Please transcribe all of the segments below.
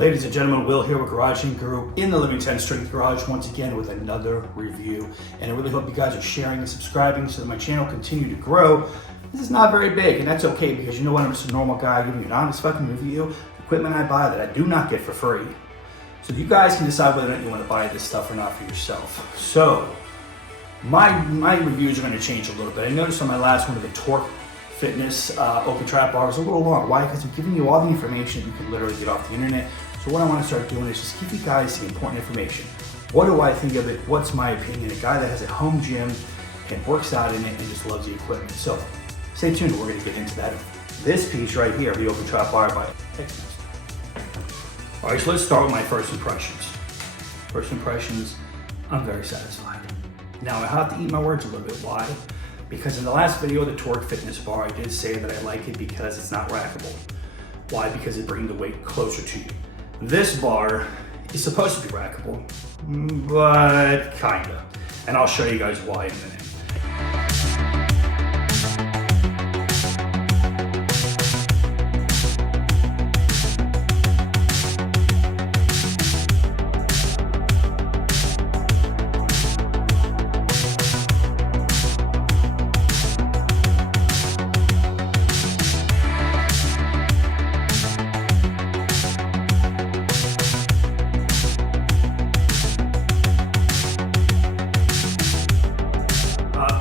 Ladies and gentlemen, Will here with Garage Inc. Guru in the Living 10 Strength Garage once again with another review. And I really hope you guys are sharing and subscribing so that my channel continue to grow. This is not very big, and that's okay because you know what? I'm just a normal guy giving you an honest fucking review. Equipment I buy that I do not get for free. So you guys can decide whether or not you want to buy this stuff or not for yourself. So my reviews are going to change a little bit. I noticed on my last one of the Torque Fitness open trap bar was a little long. Why? Because I'm giving you all the information you can literally get off the internet. So what I want to start doing is just give you guys the important information. What do I think of it? What's my opinion? A guy that has a home gym and works out in it and just loves the equipment. So stay tuned, we're going to get into that. This piece right here, the open trap bar by Xmaster. All right, so let's start with my first impressions. First impressions, I'm very satisfied. Now I have to eat my words a little bit. Why? Because in the last video of the Torque Fitness bar, I did say that I like it because it's not rackable. Why? Because it brings the weight closer to you. This bar is supposed to be rackable, but kinda. And I'll show you guys why in a minute.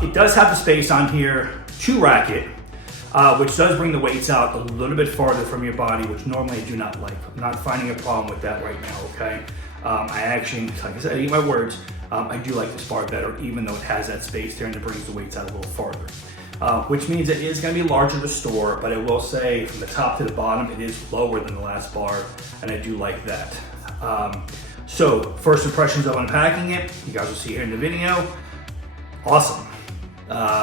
It does have the space on here to rack it, which does bring the weights out a little bit farther from your body, which normally I do not like. I'm not finding a problem with that right now, okay? I actually, like I said, I eat my words, I do like this bar better, even though it has that space there and it brings the weights out a little farther. Which means it is gonna be larger to store, but I will say from the top to the bottom, it is lower than the last bar, and I do like that. So first impressions of unpacking it, you guys will see here in the video. Awesome.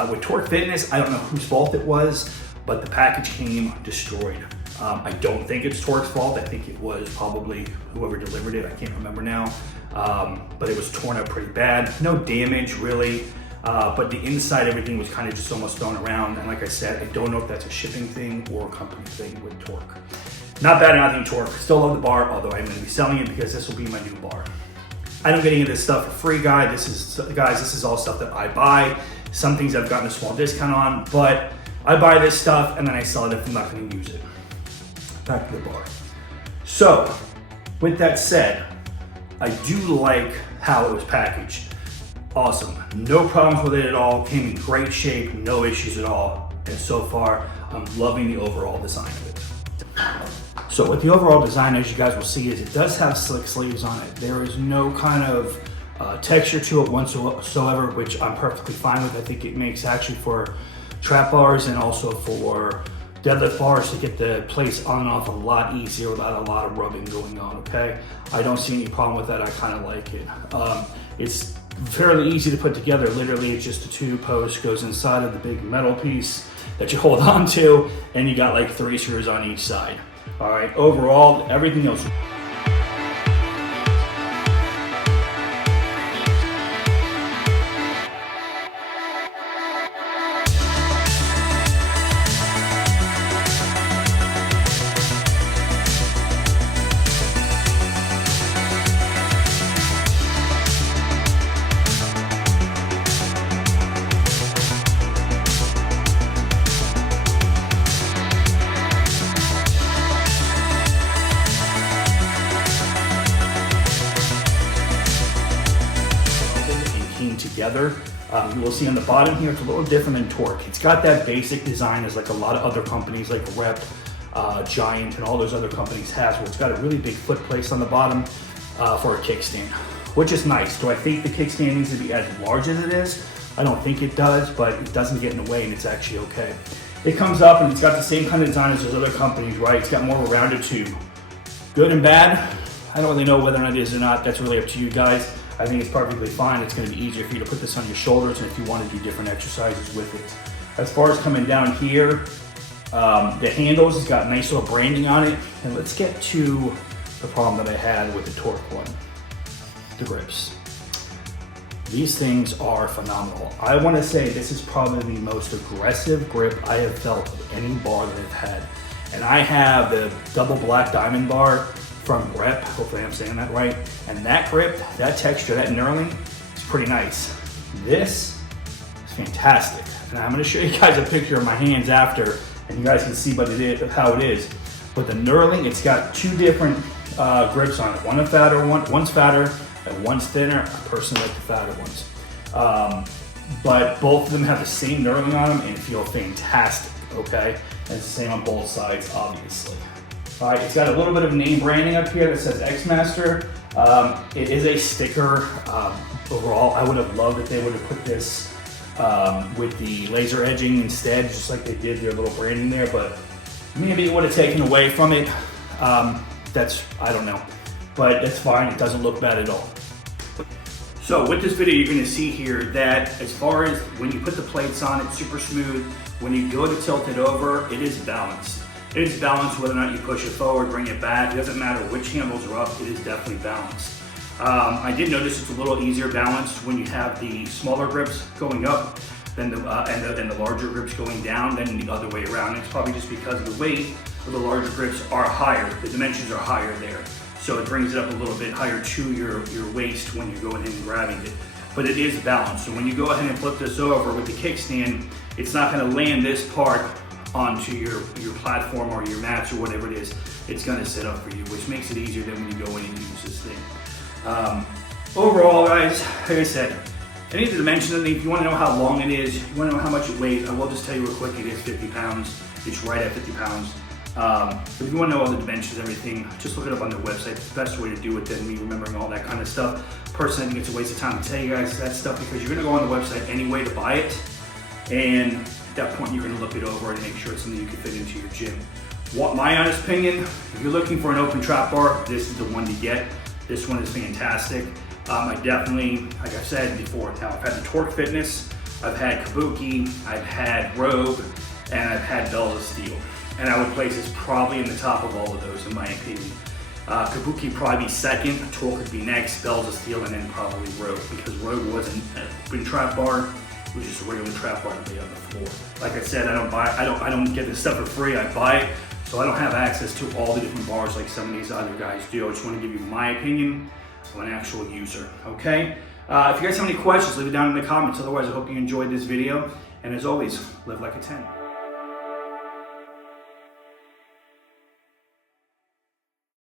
With Torque Fitness, I don't know whose fault it was, but the package came destroyed. I don't think it's Torque's fault. I think it was probably whoever delivered it. I can't remember now, but it was torn up pretty bad. No damage really, but the inside, everything was kind of just almost thrown around. And like I said, I don't know if that's a shipping thing or a company thing with Torque. Not bad at nothing Torque. Still love the bar, although I'm going to be selling it because this will be my new bar. I don't get any of this stuff for free, guys. This is all stuff that I buy. Some things I've gotten a small discount on, but I buy this stuff and then I sell it if I'm not going to use it. Back to the bar. So, with that said, I do like how it was packaged. Awesome. No problems with it at all. Came in great shape, no issues at all. And so far, I'm loving the overall design of it. So with the overall design, as you guys will see, is it does have slick sleeves on it. There is no kind of texture to it whatsoever, which I'm perfectly fine with. I think it makes actually for trap bars and also for deadlift bars to get the plates on and off a lot easier without a lot of rubbing going on, okay? I don't see any problem with that. I kind of like it. It's fairly easy to put together. Literally, it's just a two post goes inside of the big metal piece that you hold on to, and you got like 3 screws on each side. All right, overall, everything else. Together. You will see on the bottom here, it's a little different than Torque. It's got that basic design as like a lot of other companies like Rep, Giant, and all those other companies have, where it's got a really big foot place on the bottom for a kickstand, which is nice. Do I think the kickstand needs to be as large as it is? I don't think it does, but it doesn't get in the way and it's actually okay. It comes up and it's got the same kind of design as those other companies, right? It's got more of a rounded tube. Good and bad, I don't really know whether or not it is or not. That's really up to you guys. I think it's perfectly fine. It's going to be easier for you to put this on your shoulders and if you want to do different exercises with it. As far as coming down here, the handles has got nice little branding on it. And let's get to the problem that I had with the Torque one, the grips. These things are phenomenal. I want to say this is probably the most aggressive grip I have felt of any bar that I've had. And I have the double black diamond bar firm grip. Hopefully I'm saying that right. And that grip, that texture, that knurling is pretty nice. This is fantastic. And I'm gonna show you guys a picture of my hands after, and you guys can see how it is. But the knurling, it's got two different grips on it. One's fatter, and one's thinner. I personally like the fatter ones. But both of them have the same knurling on them and feel fantastic, okay? And it's the same on both sides, obviously. All right, it's got a little bit of name branding up here that says Xmaster. It is a sticker. Overall, I would have loved if they would have put this with the laser edging instead, just like they did their little branding there, but maybe it would have taken away from it. I don't know, but it's fine. It doesn't look bad at all. So with this video, you're gonna see here that as far as when you put the plates on, it's super smooth. When you go to tilt it over, it is balanced. It is balanced whether or not you push it forward, bring it back. It doesn't matter which handles are up, it is definitely balanced. I did notice it's a little easier balanced when you have the smaller grips going up than and the larger grips going down than the other way around. It's probably just because the weight of the larger grips are higher. The dimensions are higher there. So it brings it up a little bit higher to your waist when you're going in and grabbing it. But it is balanced. So when you go ahead and flip this over with the kickstand, it's not gonna land this part onto your platform or your mats or whatever it is. It's gonna sit up for you, which makes it easier than when you go in and use this thing. Overall, guys, like I said, any of the dimensions, if you want to know how long it is, you want to know how much it weighs, I will just tell you real quick, it is 50 pounds. It's right at 50 pounds. But if you want to know all the dimensions, everything, just look it up on their website. It's the best way to do it than me remembering all that kind of stuff. Personally, I think it's a waste of time to tell you guys that stuff because you're going to go on the website anyway to buy it. And at that point, you're going to look it over and make sure it's something you can fit into your gym. My honest opinion, if you're looking for an open trap bar, this is the one to get. This one is fantastic. I definitely, like I've said before, now I've had the Torque Fitness, I've had Kabuki, I've had Rogue, and I've had Bells of Steel. And I would place this probably in the top of all of those in my opinion. Kabuki would probably be second, Torque would be next, Bells of Steel, and then probably Rogue, because Rogue wasn't an open trap bar, it was just a regular trap bar to lay on the floor. Like I said, I don't get this stuff for free, I buy it, so I don't have access to all the different bars like some of these other guys do. I just want to give you my opinion of an actual user, okay? If you guys have any questions, leave it down in the comments. Otherwise, I hope you enjoyed this video. And as always, live like a 10.